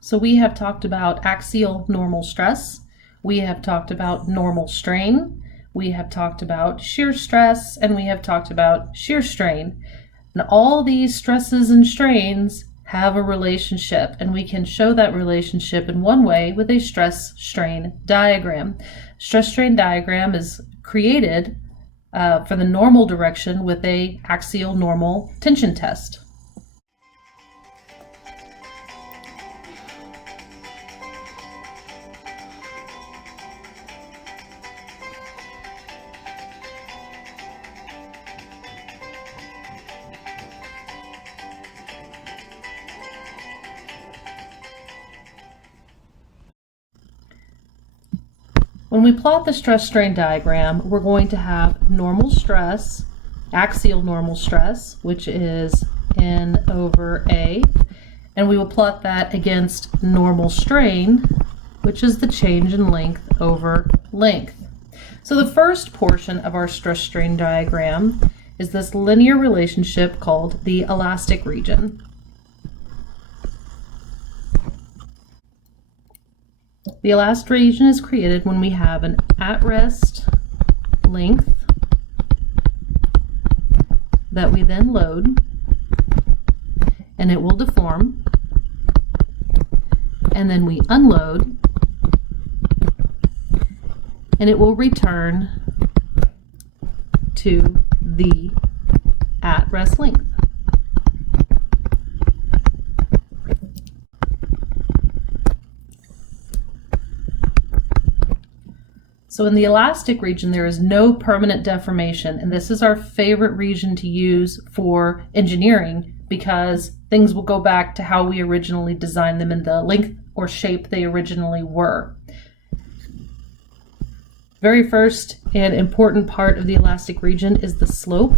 So we have talked about axial normal stress, we have talked about normal strain, we have talked about shear stress, and we have talked about shear strain. And all these stresses and strains have a relationship, and we can show that relationship in one way with a stress-strain diagram. Stress-strain diagram is created for the normal direction with a axial normal tension test. When we plot the stress-strain diagram, we're going to have normal stress, axial normal stress, which is N over A, and we will plot that against normal strain, which is the change in length over length. So the first portion of our stress-strain diagram is this linear relationship called the elastic region. The elastic region is created when we have an at-rest length that we then load, and it will deform, and then we unload, and it will return to the at-rest length. So in the elastic region, there is no permanent deformation, and this is our favorite region to use for engineering because things will go back to how we originally designed them in the length or shape they originally were. Very first and important part of the elastic region is the slope.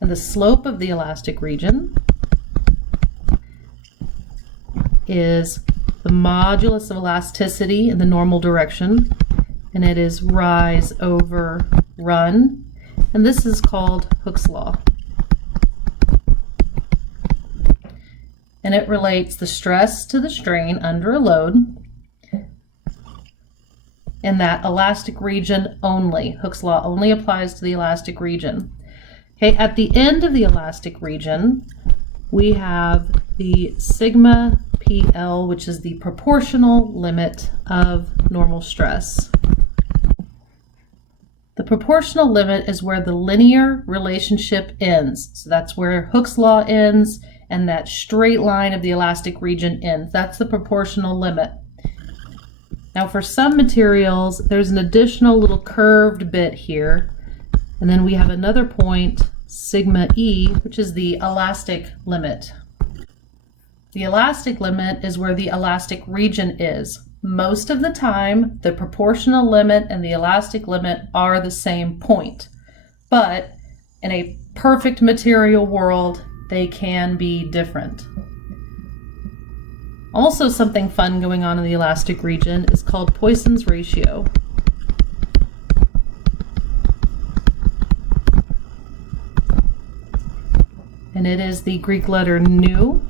And the slope of the elastic region is the modulus of elasticity in the normal direction, and it is rise over run, and this is called Hooke's law. And it relates the stress to the strain under a load in that elastic region only. Hooke's law only applies to the elastic region. Okay, at the end of the elastic region, we have the sigma PL, which is the proportional limit of normal stress. The proportional limit is where the linear relationship ends. So that's where Hooke's law ends and that straight line of the elastic region ends. That's the proportional limit. Now for some materials, there's an additional little curved bit here, and then we have another point, sigma E, which is the elastic limit. The elastic limit is where the elastic region is. Most of the time, the proportional limit and the elastic limit are the same point, but in a perfect material world, they can be different. Also, something fun going on in the elastic region is called Poisson's ratio. And it is the Greek letter nu,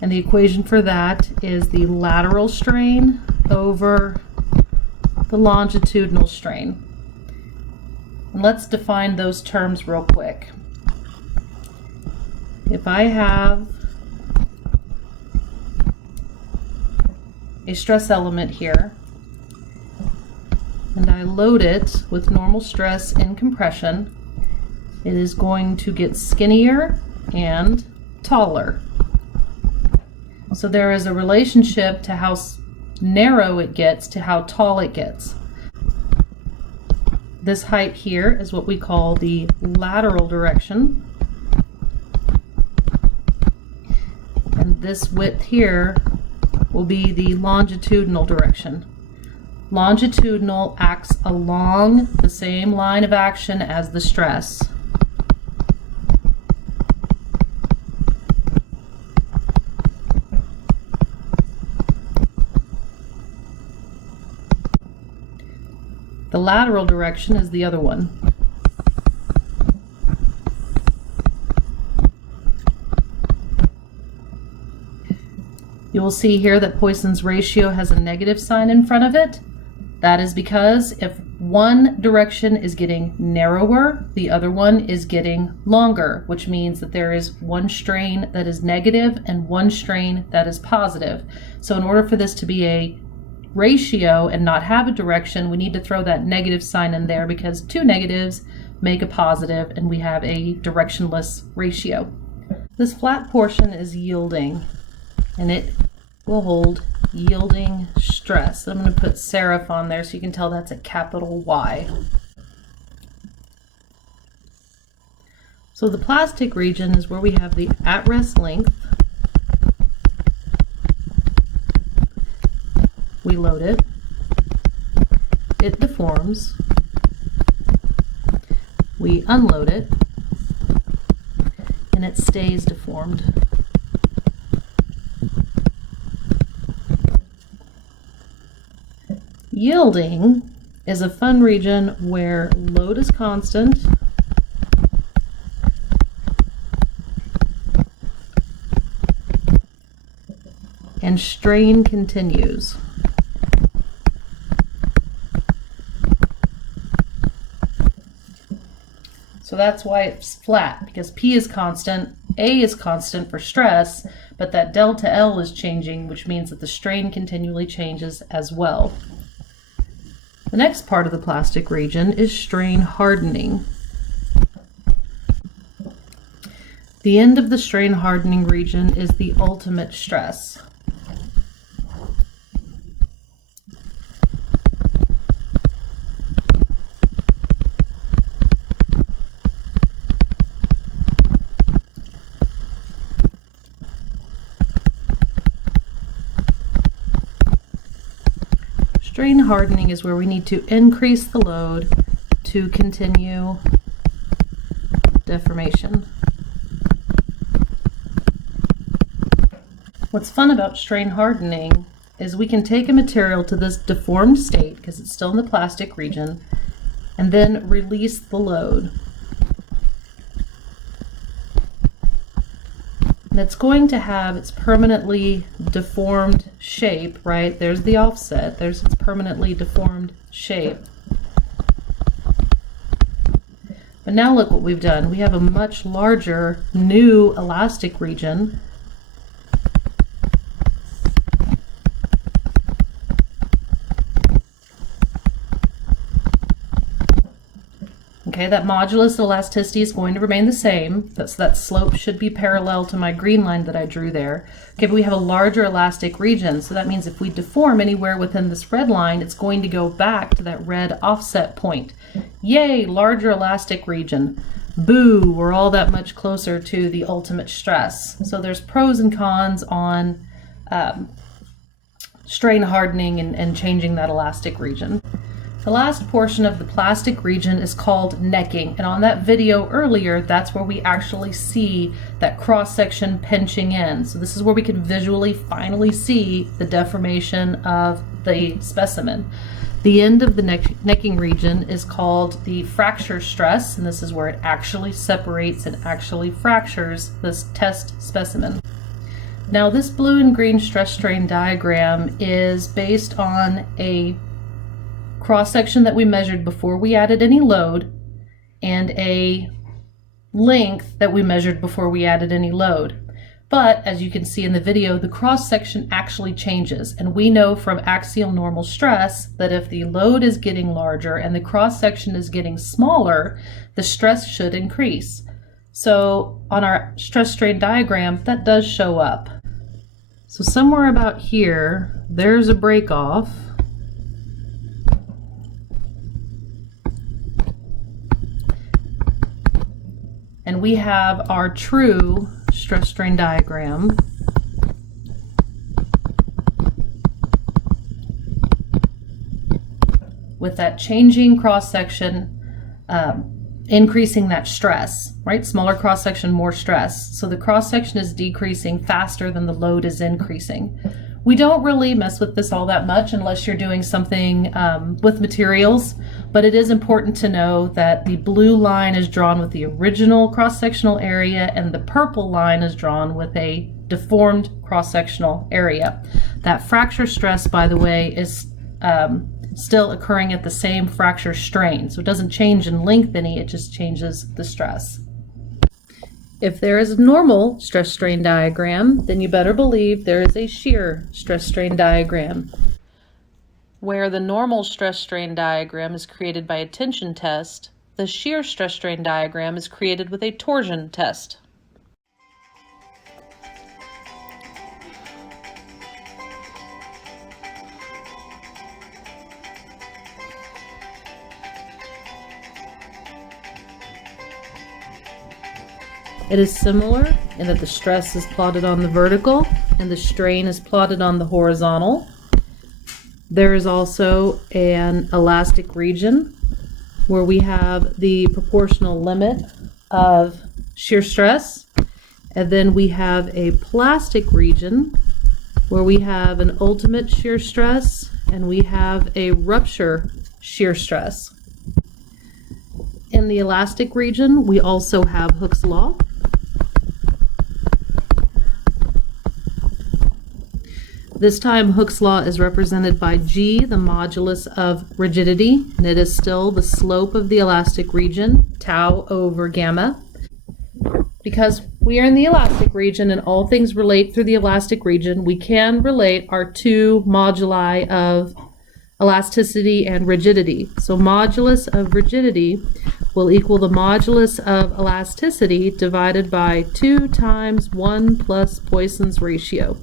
and the equation for that is the lateral strain over the longitudinal strain. And let's define those terms real quick. If I have a stress element here, and I load it with normal stress in compression, it is going to get skinnier and taller. So there is a relationship to how narrow it gets to how tall it gets. This height here is what we call the lateral direction. And this width here will be the longitudinal direction. Longitudinal acts along the same line of action as the stress. The lateral direction is the other one. You will see here that Poisson's ratio has a negative sign in front of it. That is because if one direction is getting narrower, the other one is getting longer, which means that there is one strain that is negative and one strain that is positive. So in order for this to be a ratio and not have a direction, we need to throw that negative sign in there, because two negatives make a positive and we have a directionless ratio. This flat portion is yielding, and it will hold yielding stress. I'm going to put serif on there so you can tell that's a capital Y. So the plastic region is where we have the at-rest length. We load it. It deforms. We unload it, and it stays deformed. Yielding is a fun region where load is constant and strain continues. So that's why it's flat, because P is constant, A is constant for stress, but that delta L is changing, which means that the strain continually changes as well. The next part of the plastic region is strain hardening. The end of the strain hardening region is the ultimate stress. Strain hardening is where we need to increase the load to continue deformation. What's fun about strain hardening is we can take a material to this deformed state, because it's still in the plastic region, and then release the load. And it's going to have its permanently deformed shape, right? There's the offset, there's its permanently deformed shape. But now look what we've done. We have a much larger new elastic region. Okay, that modulus elasticity is going to remain the same. So that slope should be parallel to my green line that I drew there. Okay, but we have a larger elastic region, so that means if we deform anywhere within this red line, it's going to go back to that red offset point. Yay, larger elastic region. Boo, we're all that much closer to the ultimate stress. So there's pros and cons on strain hardening and changing that elastic region. The last portion of the plastic region is called necking, and on that video earlier, that's where we actually see that cross-section pinching in. So this is where we can visually finally see the deformation of the specimen. The end of the necking region is called the fracture stress, and this is where it actually separates and actually fractures this test specimen. Now this blue and green stress strain diagram is based on a cross-section that we measured before we added any load and a length that we measured before we added any load. But as you can see in the video, the cross-section actually changes, and we know from axial normal stress that if the load is getting larger and the cross-section is getting smaller, the stress should increase. So on our stress strain diagram, that does show up. So somewhere about here, there's a break off. And we have our true stress strain diagram. With that changing cross section, increasing that stress, right? Smaller cross section, more stress. So the cross section is decreasing faster than the load is increasing. We don't really mess with this all that much unless you're doing something with materials But it is important to know that the blue line is drawn with the original cross-sectional area and the purple line is drawn with a deformed cross-sectional area. That fracture stress, by the way, is still occurring at the same fracture strain. So it doesn't change in length any, it just changes the stress. If there is a normal stress-strain diagram, then you better believe there is a shear stress-strain diagram. Where the normal stress-strain diagram is created by a tension test, the shear stress-strain diagram is created with a torsion test. It is similar in that the stress is plotted on the vertical and the strain is plotted on the horizontal. There is also an elastic region where we have the proportional limit of shear stress, and then we have a plastic region where we have an ultimate shear stress and we have a rupture shear stress. In the elastic region, we also have Hooke's law. This time Hooke's law is represented by G, the modulus of rigidity, and it is still the slope of the elastic region, tau over gamma. Because we are in the elastic region and all things relate through the elastic region, we can relate our two moduli of elasticity and rigidity. So modulus of rigidity will equal the modulus of elasticity divided by 2 times 1 plus Poisson's ratio.